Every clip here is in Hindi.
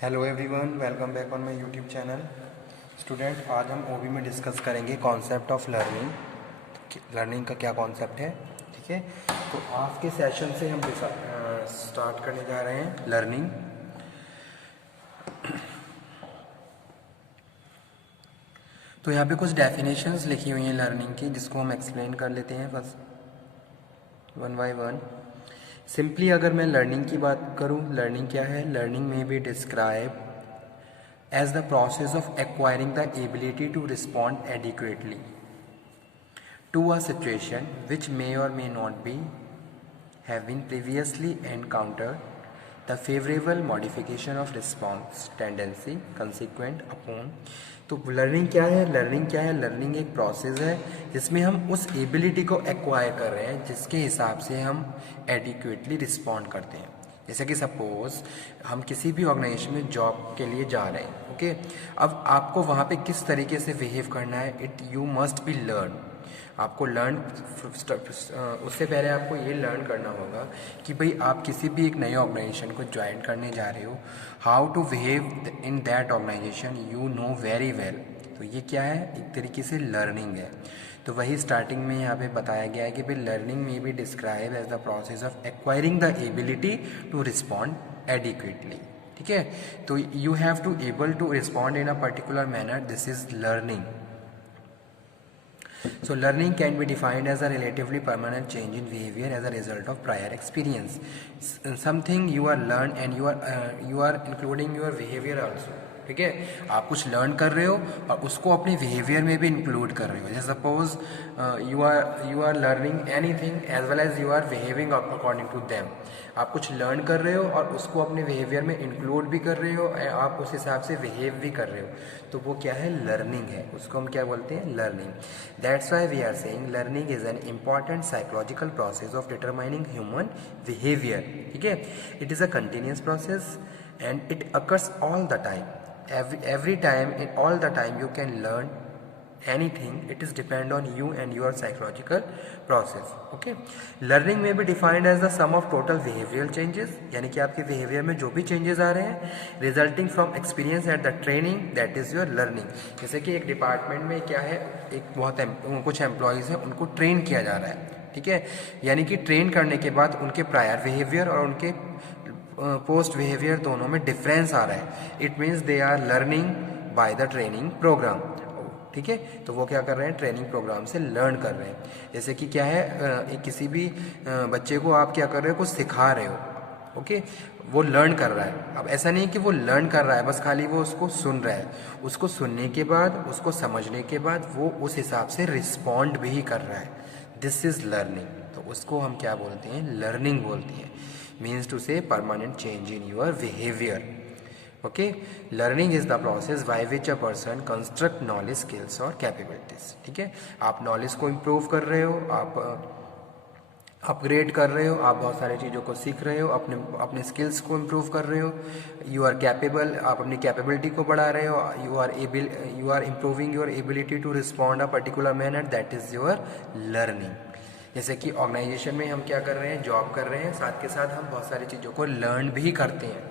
Hello everyone, welcome back on my YouTube channel. Student, आज हम ओबी में डिस्कस करेंगे कॉन्सेप्ट ऑफ लर्निंग। लर्निंग का क्या कॉन्सेप्ट है, ठीक है। तो आज के सेशन से हम स्टार्ट करने जा रहे हैं लर्निंग। तो यहाँ पे कुछ डेफिनेशंस लिखी हुई हैं लर्निंग की, जिसको हम एक्सप्लेन कर लेते हैं first one by one. Simply अगर मैं लर्निंग की बात करूँ, लर्निंग क्या है? लर्निंग में be describe as the process of acquiring the ability to respond adequately to a situation which may or may not be have been previously encountered, the favorable modification of response tendency consequent upon। तो लर्निंग क्या है? लर्निंग एक प्रोसेस है जिसमें हम उस एबिलिटी को एक्वायर कर रहे हैं जिसके हिसाब से हम एडिक्वेटली रिस्पॉन्ड करते हैं। जैसे कि सपोज हम किसी भी ऑर्गेनाइजेशन में जॉब के लिए जा रहे हैं, ओके। अब आपको वहाँ पे किस तरीके से बिहेव करना है, it you must be learn. आपको लर्न उससे पहले आपको ये लर्न करना होगा कि भाई आप किसी भी एक नए ऑर्गेनाइजेशन को ज्वाइन करने जा रहे हो, how to behave in that organisation you know very well. तो ये क्या है? एक तरीके से लर्निंग है। तो वही स्टार्टिंग में यहाँ पे बताया गया है कि भाई लर्निंग में be describe as the process of acquiring the ability to respond adequately, ठीक है। तो you have to able to respond in a particular manner, this is learning. So learning can be defined as a relatively permanent change in behavior as a result of prior experience. Something you are learned and you are including your behavior also. ठीक है, आप कुछ लर्न कर रहे हो और उसको अपने बिहेवियर में भी इंक्लूड कर रहे हो। जैसे suppose you are learning anything as well as you are behaving according to them. आप कुछ लर्न कर रहे हो और उसको अपने बिहेवियर में इंक्लूड भी कर रहे हो, आप उस हिसाब से बिहेव भी कर रहे हो, तो वो क्या है? लर्निंग है। उसको हम क्या बोलते हैं? Learning. That's why we are saying learning is an important psychological process of determining human behaviour, ठीक है। It is a continuous process and it occurs all the time, every time, in all the time you can learn anything. It is depend on you and your psychological process, okay। learning may be defined as the sum of total behavioral changes, यानी कि आपके behavior में जो भी changes आ रहे हैं resulting from experience at the training, that is your learning। जैसे कि एक डिपार्टमेंट में क्या है, एक कुछ एम्प्लॉयज़ हैं, उनको ट्रेन किया जा रहा है, ठीक है। यानी कि ट्रेन करने के बाद उनके प्रायर बिहेवियर और उनके पोस्ट बिहेवियर दोनों में डिफरेंस आ रहा है। It means they are learning by the training programme, ठीक है। तो वो क्या कर रहे हैं? ट्रेनिंग प्रोग्राम से लर्न कर रहे हैं। जैसे कि क्या है, किसी भी बच्चे को आप क्या कर रहे हो? कुछ सिखा रहे हो, ओके। वो लर्न कर रहा है। अब ऐसा नहीं कि वो लर्न कर रहा है बस खाली वो उसको सुन रहा है, उसको सुनने के बाद, उसको समझने के बाद वो उस हिसाब से रिस्पॉन्ड भी कर रहा है। This is learning. तो उसको हम क्या बोलते हैं? लर्निंग बोलते हैं। means to say permanent change in your behavior, okay। learning is the process by which a person construct knowledge, skills और capabilities, ठीक है। आप नॉलेज को इम्प्रूव कर रहे हो, आप अपग्रेड कर रहे हो, आप बहुत सारी चीज़ों को सीख रहे हो, अपने स्किल्स को इम्प्रूव कर रहे हो, यू आर कैपेबल, आप अपनी कैपेबिलिटी को बढ़ा रहे हो, you are improving your ability to respond a particular manner, that is your learning. जैसे कि ऑर्गेनाइजेशन में हम क्या कर रहे हैं? जॉब कर रहे हैं, साथ के साथ हम बहुत सारी चीज़ों को लर्न भी करते हैं,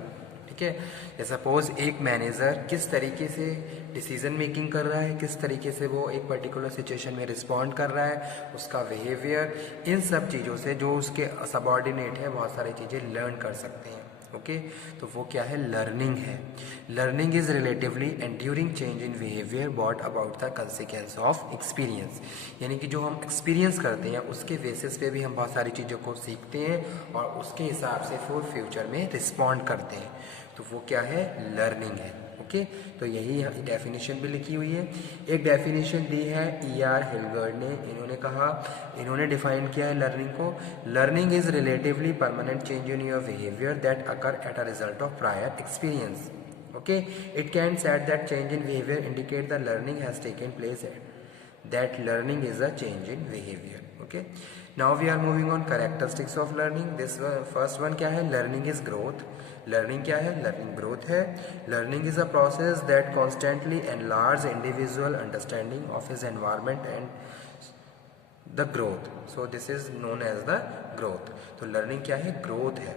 ठीक है। जैसे सपोज एक मैनेजर किस तरीके से डिसीजन मेकिंग कर रहा है, किस तरीके से वो एक पर्टिकुलर सिचुएशन में रिस्पॉन्ड कर रहा है, उसका बिहेवियर, इन सब चीज़ों से जो उसके सबऑर्डिनेट है बहुत सारी चीज़ें लर्न कर सकते हैं, ओके। तो वो क्या है? लर्निंग है। Learning is relatively enduring change in behaviour brought about the consequence of experience. यानी कि जो हम एक्सपीरियंस करते हैं उसके बेसिस पे भी हम बहुत सारी चीज़ों को सीखते हैं और उसके हिसाब से फिर फ्यूचर में रिस्पॉन्ड करते हैं। तो वो क्या है? लर्निंग है, ओके। तो यही डेफिनेशन भी लिखी हुई है। एक डेफिनेशन दी है E.R. हिलबर्ट ने। इन्होंने डिफाइन किया है लर्निंग को। Learning is relatively permanent change in your behaviour that occur at a result of prior experience, okay. It can set that change in behaviour indicate the learning has taken place that learning is a change in behavior, okay। now we are moving on characteristics of learning। this first one क्या है? learning is growth। learning क्या है? learning growth है। learning is a process that constantly enlarge individual understanding of his environment and the growth, so this is known as the growth। तो learning क्या है? growth है।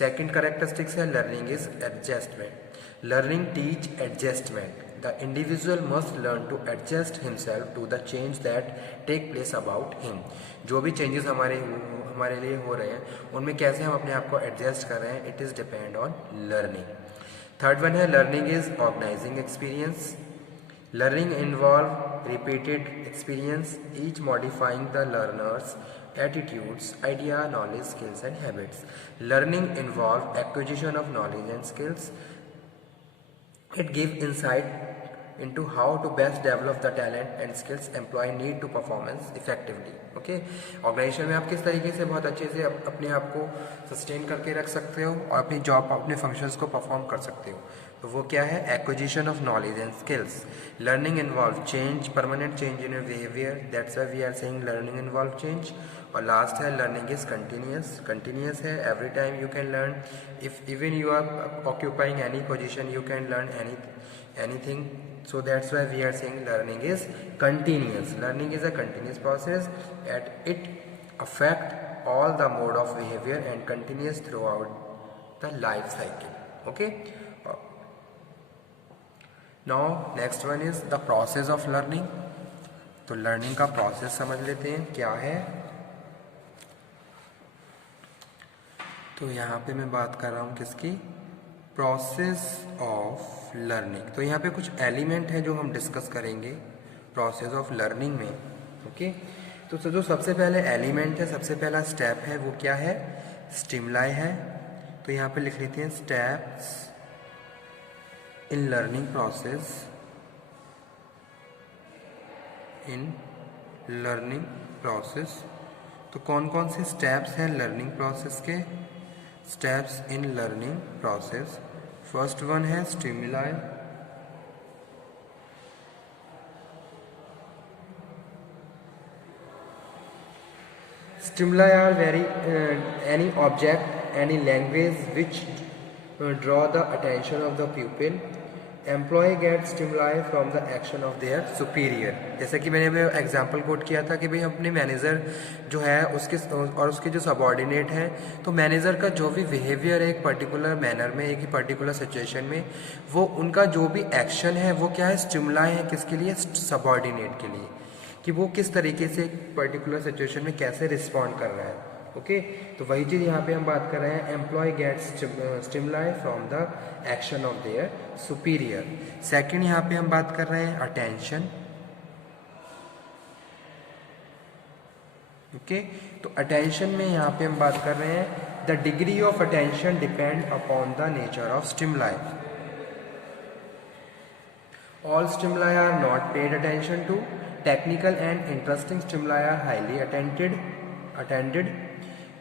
second characteristics है learning is adjustment। Learning teach adjustment, the individual must learn to adjust himself to the change that take place about him. जो भी चेंजेस हमारे लिए हो रहे हैं उनमें कैसे हम अपने आप को एडजस्ट कर रहे हैं, it is depend on learning. Third one है learning is organising experience. Learning involve repeated experience, each modifying the learners attitudes, idea, knowledge, skills and habits. Learning involve acquisition of knowledge and skills. It gives insight into how to best develop the talent and skills employee need to performance effectively. Okay, organisation में आप किस तरीके से बहुत अच्छे से अपने आप को सस्टेन करके रख सकते हो और अपनी जॉब, अपने फंक्शंस को परफॉर्म कर सकते हो। तो वो क्या है? Acquisition of knowledge and skills. Learning involve change, permanent change in your behaviour, that's why we are saying learning involve change. और लास्ट है लर्निंग इज कंटिन्यूस। कंटिन्यूस है, every time you can learn, if even you are occupying any position you can learn anything. So that's why we are saying learning is continuous. Learning is a continuous process and it affect all the mode of behavior and continuous throughout the life cycle. Okay, now next one is the process of learning. तो लर्निंग का प्रोसेस समझ लेते हैं क्या है। तो यहाँ पे मैं बात कर रहा हूँ किसकी? Process of learning. तो यहाँ पे कुछ एलिमेंट है जो हम डिस्कस करेंगे प्रोसेस ऑफ लर्निंग में। ओके, तो जो सबसे पहले एलिमेंट है, सबसे पहला स्टेप है, वो क्या है? स्टिमुलाई है। तो यहाँ पे लिख लेते हैं steps in learning process, in learning process. तो कौन कौन से स्टेप्स हैं लर्निंग प्रोसेस के? Steps in learning process, first one है stimuli. Stimuli are any object, any language which draw the attention of the pupil. Employee gets stimuli from the action of their superior. जैसे कि मैंने एग्जाम्पल कोट किया था कि भाई अपने मैनेजर जो है उसके और उसके जो सबॉर्डिनेट हैं, तो मैनेजर का जो भी बिहेवियर है एक पर्टिकुलर मैनर में, एक ही पर्टिकुलर सिचुएशन में, वो उनका जो भी एक्शन है वो क्या है? स्टिमुलाई है। किसके लिए? सबॉर्डिनेट के लिए, कि वो किस तरीके से एक पर्टिकुलर सिचुएशन में कैसे रिस्पॉन्ड कर रहा है। ओके, तो वही चीज़ यहाँ पे हम बात कर रहे हैं, employ gets stimuli from the action of their superior. Second यहाँ पे हम बात कर रहे हैं अटेंशन। ओके, तो अटेंशन में यहाँ पे हम बात कर रहे हैं the degree of attention depend upon the nature of stimuli. All stimuli are not paid attention to, technical and interesting stimuli are highly attended,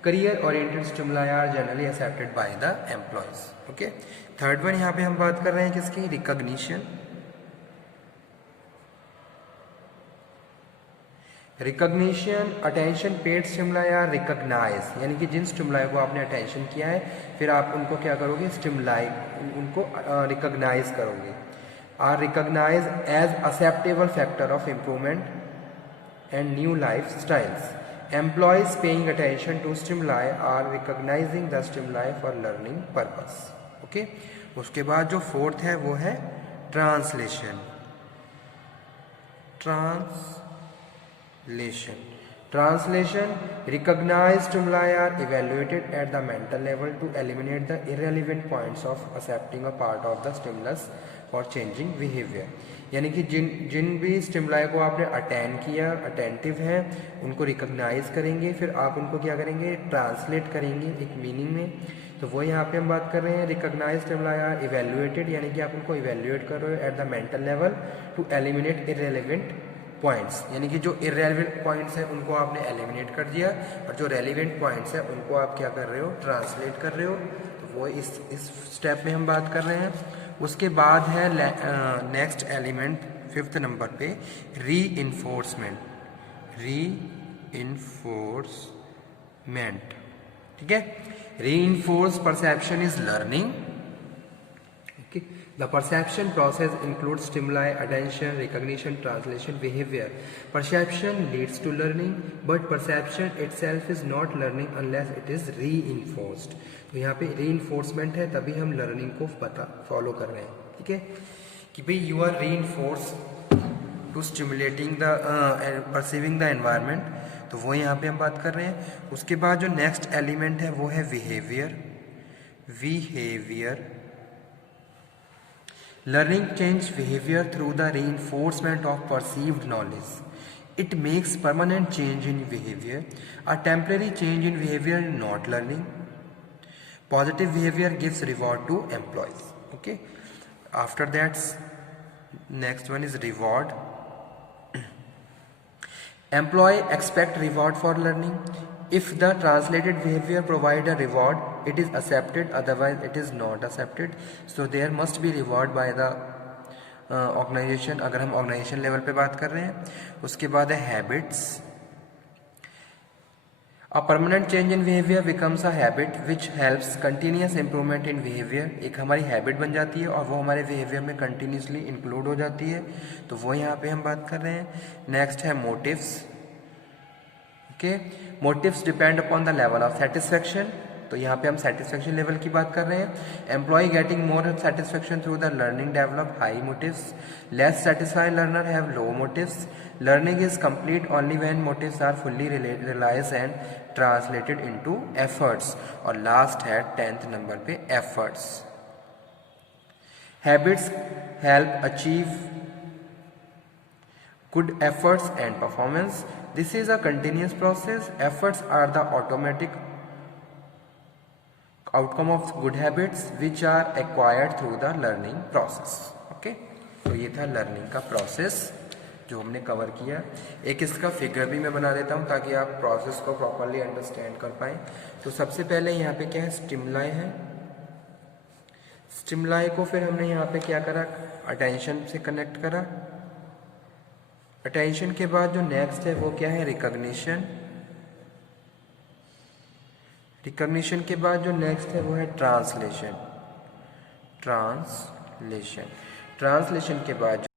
career oriented stimuli are generally accepted by the employees. Okay, third one यहाँ पे हम बात कर रहे हैं किसकी? Recognition. Recognition, attention paid stimuli are recognise, यानी कि जिन स्टिमुलाई को आपने अटेंशन किया है फिर आप उनको क्या करोगे? स्टिमुलाई उनको रिकॉग्नाइज करोगे। Are recognise as acceptable factor of improvement and new life styles. Employees paying attention to stimuli are recognizing the stimuli for learning purpose. Okay, उसके बाद जो फोर्थ है वो है translation. Translation, recognized stimuli are evaluated at the mental level to eliminate the irrelevant points of accepting a part of the stimulus for changing behavior. यानी कि जिन भी स्टिमुलाई को आपने अटेंड किया, अटेंटिव हैं, उनको रिकॉग्नाइज करेंगे, फिर आप उनको क्या करेंगे? ट्रांसलेट करेंगे एक मीनिंग में। तो वो यहाँ पे हम बात कर रहे हैं रिकॉग्नाइज स्टिमुलाई आर इवेल्युएटेड, यानी कि आप उनको इवेल्युएट कर रहे हो at the mental level to eliminate irrelevant points, यानी कि जो इररेलेवेंट पॉइंट्स हैं उनको आपने एलिमिनेट कर दिया और जो रेलिवेंट पॉइंट्स हैं उनको आप क्या कर रहे हो? ट्रांसलेट कर रहे हो। तो वो इस स्टेप में हम बात कर रहे हैं। उसके बाद है नेक्स्ट एलिमेंट फिफ्थ नंबर पे री इन्फोर्समेंट। ठीक है, री enforce perception is learning. Okay, Okay. The perception process includes stimuli, attention, recognition, translation, behavior. Perception leads to learning, but perception itself is not learning unless it is reinforced. तो यहाँ पे reinforcement है, तभी हम learning को follow कर रहे हैं. ठीक है कि भाई you are reinforced to stimulating the perceiving the environment. तो वो यहाँ पे हम बात कर रहे हैं. उसके बाद जो next element है वो है behavior. Learning changes behavior through the reinforcement of perceived knowledge. It makes permanent change in behavior. A temporary change in behavior is not learning. Positive behavior gives reward to employees. Okay. After that, next one is reward. Employee expect reward for learning. If the translated behavior provide a reward, it is accepted, otherwise it is not accepted. So there must be reward by the organization. अगर हम organization level पे बात कर रहे हैं. उसके बाद है habits. A permanent change in behavior becomes a habit which helps continuous improvement in behavior. एक हमारी habit बन जाती है और वो हमारे behavior में continuously include हो जाती है. तो वो यहाँ पे हम बात कर रहे हैं. Next है motives. Okay. Motives depend upon the level of satisfaction. तो यहाँ पे हम satisfaction level की बात कर रहे हैं. Employee getting more satisfaction through the learning develop high motives. Less satisfied learner have low motives. Learning is complete only when motives are fully realized and translated into efforts. और last है 10th number पे efforts. Habits help achieve good efforts and performance. This is a continuous process. Efforts are the automatic outcome of good habits which are acquired through the learning process. Okay. तो ये था लर्निंग का प्रोसेस जो हमने कवर किया. एक इसका फिगर भी मैं बना देता हूँ ताकि आप प्रोसेस को प्रॉपरली अंडरस्टैंड कर पाएँ. तो सबसे पहले यहाँ पे क्या है, स्टिमुलाई है. स्टिमुलाई को फिर हमने यहाँ पे क्या करा, अटेंशन से कनेक्ट करा. अटेंशन के बाद जो नेक्स्ट है वो क्या है, रिकॉग्निशन. रिकॉग्निशन के बाद जो नेक्स्ट है वो है ट्रांसलेशन. ट्रांसलेशन के बाद